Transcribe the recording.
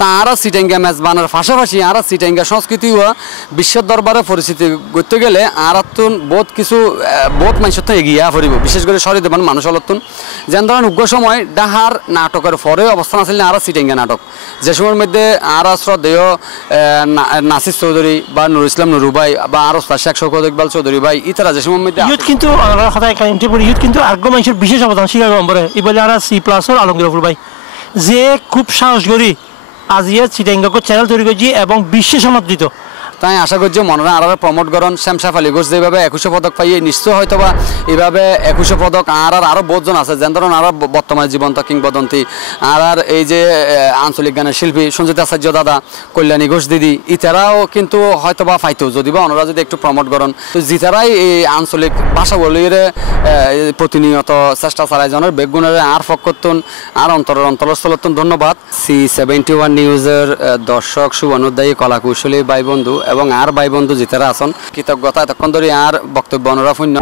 তা আর সিটাঙ্গা মেজবানের পাশাপাশি আর সিটাঙ্গা সংস্কৃতি ও বিশ্ব দরবারে পরিচিতি করতে গেলে আর বহুত কিছু বহুত মানুষের তো এগিয়ে পড়ব বিশেষ করে শহরে দেবেন মানুষ হলতুন যেন ধরেন উগ্র সময় ডাহার নাটকের পরে অবস্থান আসলে আর সিটাঙ্গা নাটক যে সময়ের মধ্যে আর শ্রদ্ধেয় নাসির চৌধুরী বা নুরুল ইসলাম নুরুভাই বা আর শেখ শওকত ইকবাল চৌধুরী ভাই ইতারা যে সময়ের মধ্যে কিন্তু কিন্তু আগ্রহ মানুষের বিশেষ অবদান শিকার নম্বরে এবার আর সি প্লাসর আলমগীর ভাই যে খুব সাহস করি আজিয়ে চিটাঙ্গাকে চ্যানেল তৈরি করছি এবং বিশ্বে সমাদৃত তাই আশা করছি মনরা আর প্রমোট করেন শ্যামসাফ আলী ঘোষ যেভাবে 2100 পদক পাইয়ে নিশ্চয় হয়তো বা এইভাবে 2100 পদক আরও বহুতজন আছে যেন ধরুন আরও বর্তমানে জীবন্ত কিংবদন্তি আর এই যে আঞ্চলিক গানের শিল্পী সঞ্জিত আচার্য দাদা কল্যাণী ঘোষ দিদি ইতারাও কিন্তু হয়তো বা পাইতো যদি বা ওনারা যদি একটু প্রমোট করেন তো জিতারাই এই আঞ্চলিক ভাষাগুলির প্রতিনিয়ত চেষ্টা চালায় জনের বেগুনের আর ফকতুন আর অন্তরস্থলতুন ধন্যবাদ C71 নিউজের দর্শক শুভানুধ্যায়ী কলাকুশলী ভাই বন্ধু এবং আর ভাই বন্ধু জিতারা আছেন কৃতজ্ঞতা এতক্ষণ ধরে আর বক্তব্য অনুরাপূর্ণ